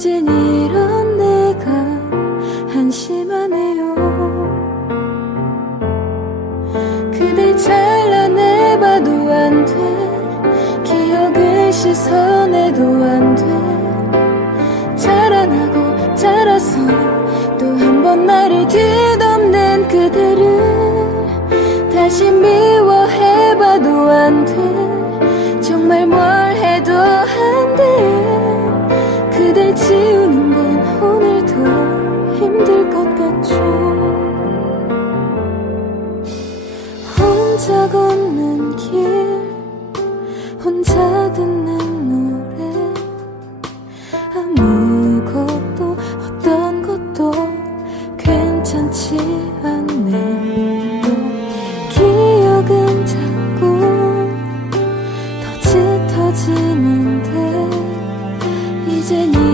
이젠 이런 내가 한심하네요. 그댈 잘라내봐도 안 돼. 기억을 씻어내도 안 돼. 자라나고 자라서 또 한 번 나를 뒤덮는 그대를 다시 믿 지우는 건 오늘도 힘들 것 같죠. 혼자 걷는 길 혼자 듣는 노래. 아무것도 어떤 것도 괜찮지 않네. 기억은 자꾸 더 짙어지는데 이젠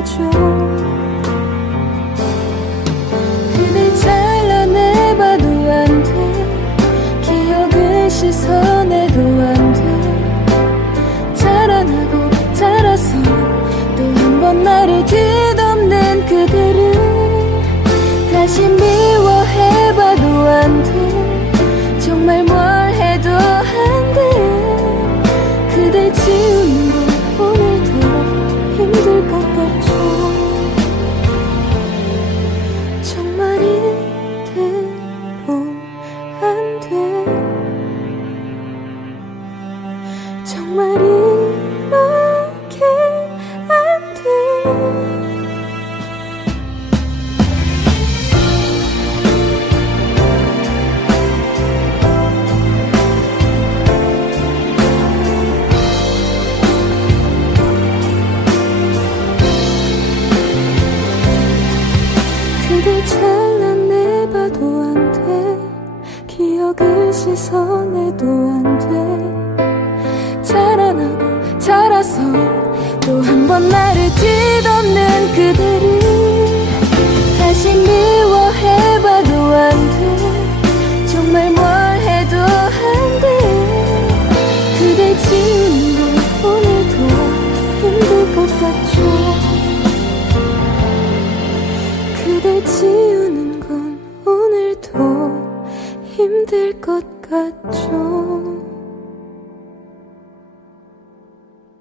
하죠 그댈 잘라내봐도 안 돼. 기억을 씻어내도 안 돼. 자라나고 자라서 또 한 번 나를 뒤덮는 그대를 다시 미워해봐도 안 돼. 정말 뭘 해도 안 돼. 그댈 지우 씻어내도 안 돼. 자라나고 자라서 또 한 번 나를 뒤덮는 그대를 다시 미워해봐도 안 돼. 정말 뭘 해도 안 돼. 그댈 지우는 건 오늘도 힘들 것 같죠. 그댈 지우는 힘들 것 같죠.